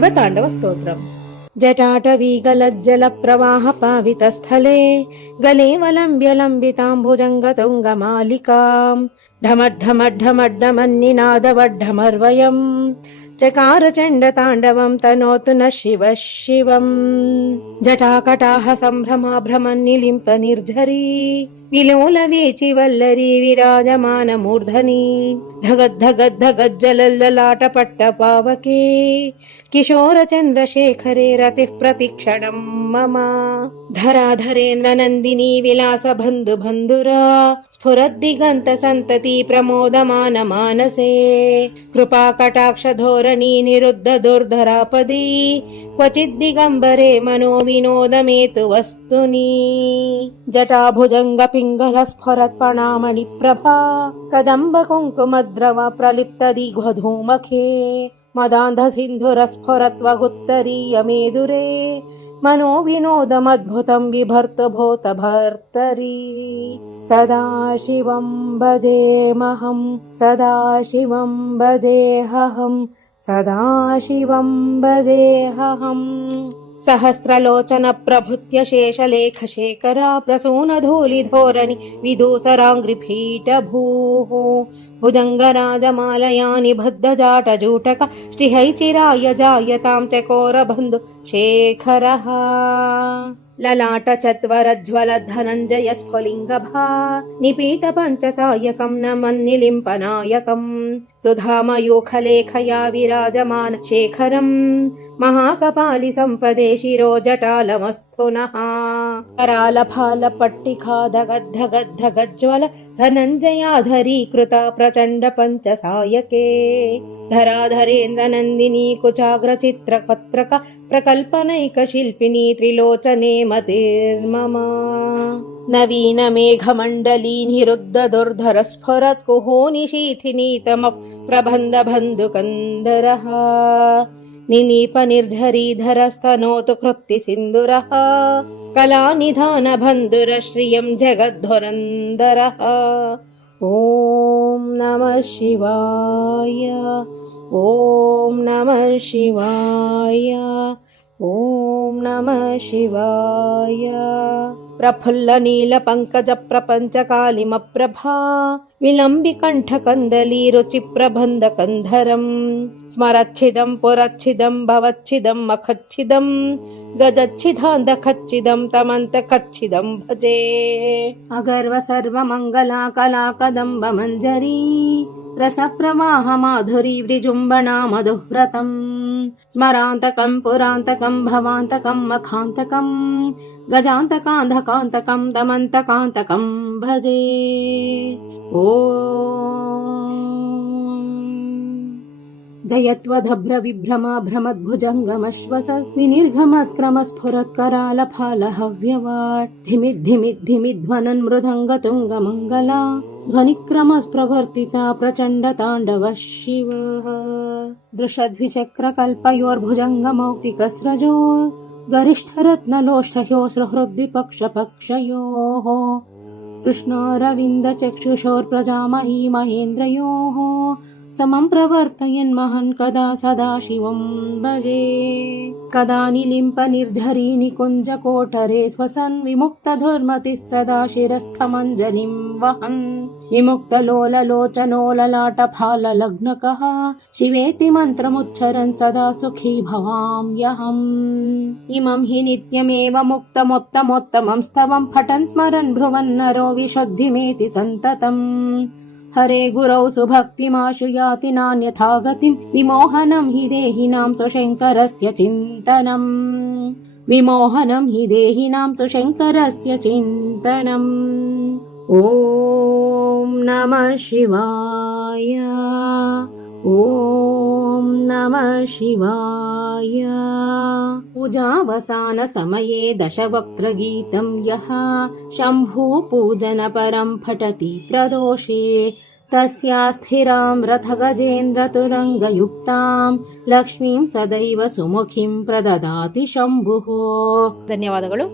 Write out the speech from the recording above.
शिवताण्डवस्तोत्रम्। जटाटवीगलज्जलप्रवाहपावितस्थले गलेवलम्ब्य लम्बिताम्बुजङ्गतुङ्गमालिकाम् ढमढ्ढमढ्ढमढ्ढमन्निनादवढ्ढमर्वयम् चकार चण्डताण्डवम् तनोतु नः शिवः शिवम्। जटाकटाह सम्भ्रमाभ्रमन्निलिम्प निर्झरी विलोलवीचि वल्लरी विराजमानमूर्धनि धगद्धगद्धगज्जलल्ललाटपट्टपावके किशोरचन्द्रशेखरे रतिः प्रतिक्षणम् मम। धराधरेन्द्र नन्दिनी विलास बन्धु बन्धुरा स्फुरद्दिगन्त सन्तति प्रमोदमान मानसे कृपाकटाक्ष धोरणी निरुद्ध दुर्धरापदी क्वचिद्दिगम्बरे मनो विनोदमेतु वस्तुनि। जटाभुजङ्ग पिङ्गल स्फुरत्पणामणि प्रभा कदम्ब कुङ्कुमद्रव प्रलिप्त दिग्धूमखे मदान्ध सिन्धुरस्फुरत्वगुत्तरीय मेदुरे मनो विनोदमद्भुतं बिभर्तु भूत भर्तरि। सदा शिवं भजेमहं सदा शिवं भजेऽहं सदा शिवं भजेऽहम्। सहस्रलोचन प्रभृत्य शेषलेख शेखरा प्रसून धूलिधोरणि विदूसराङ्घ्रिपीठ भूः भुजङ्गराजमालया निबद्ध जाटजूटक श्रीहैचिराय जायतां चकोरबन्धु शेखरः। ललाट चत्वरज्ज्वल धनञ्जय स्फुलिङ्गभा निपीत पञ्चसायकं नमन्निलिम्पनायकम् सुधामयूखलेखया विराजमान शेखरम् महाकपालि सम्पदे शिरो जटालमस्तु नः। करालफाल पट्टिका धगद्धगद्धगज्ज्वल धनञ्जयाधरीकृता प्रचण्ड पञ्चसायके धराधरेन्द्र नन्दिनी कुचाग्र चित्रपत्रक प्रकल्पनैक शिल्पिनी त्रिलोचने मतिर्मम। नवीन मेघमण्डली निरुद्ध दुर्धर स्फुरत् कुहूनि शीथिनीतमः प्रबन्ध बन्धुकन्दरः निलीप निर्झरीधरस्तनोतु कृत्ति सिन्दुरः कलानिधान बन्धुर श्रियं जगद्धुरन्दरः। ॐ नमः शिवाय ॐ नमः शिवाय ॐ नमः शिवाय। प्रफुल्ल नील पंकज प्रपंच कालिमप्रभा विलम्बिकण्ठ कन्दली रुचि प्रबन्ध कन्धरम् स्मरच्छिदं पुरच्छिदं भवच्छिदं मखच्छिदं गजच्छिदान्धखच्छिदं तमन्तकच्छिदं भजे। अगर्व सर्वमङ्गला कला कदम्ब मञ्जरी रसप्रवाह माधुरी विजृम्भणा मधुव्रतम् स्मरान्तकं पुरान्तकं भवान्तकं मखान्तकं गजान्तकान्धकान्तकं दमन्तकान्तकं भजे। ॐ जयत्वधभ्र विभ्रमा भ्रमद्भुजङ्गमश्वस विनिर्घमत्क्रम स्फुरत्करालफालहव्यवाट् धिमिद्धिमिद्धिमिध्वनन् मृदङ्ग तुङ्गमङ्गला ध्वनिक्रम प्रवर्तिता प्रचण्ड ताण्डवः शिवः। दृशद्विचक्रकल्पयोर्भुजङ्गमौक्तिकस्रजो गरिष्ठरत्नलोष्ठयो सुहृद्विपक्षपक्षयोः कृष्णारविन्दचक्षुषोर्प्रजामही महेन्द्रयोः समं प्रवर्तयन् महन् कदा सदा शिवं भजे। कदा निलिम्प निर्झरी निकुञ्ज कोटरे स्वसन् विमुक्तधुर्मतिः सदा शिरस्थमञ्जलिं वहन् विमुक्तलोललोचनोललाटफाललग्नकः शिवेति मन्त्रमुच्चरन् सदा सुखी भवाम्यहम्। इमं हि नित्यमेव मुक्तमोत्तमोत्तमं स्तवं पठन् स्मरन् ब्रुवन् नरो विशुद्धिमेति सन्ततम्। हरे गुरौ सुभक्तिमाशु याति नान्यथा गतिं विमोहनं हि देहिनां सुशङ्करस्य चिन्तनम् विमोहनं हि देहिनां सुशङ्करस्य चिन्तनम्। ॐ नमः शिवाय ॐ नमः शिवाय। पूजावसान समये दशवक्त्रगीतं यः शम्भु पूजन परं पठति प्रदोषे तस्या स्थिरां रथगजेन्द्र तुरङ्गयुक्तां लक्ष्मीं सदैव सुमुखीं प्रददाति शम्भुः। ಧನ್ಯವಾದಗಳು।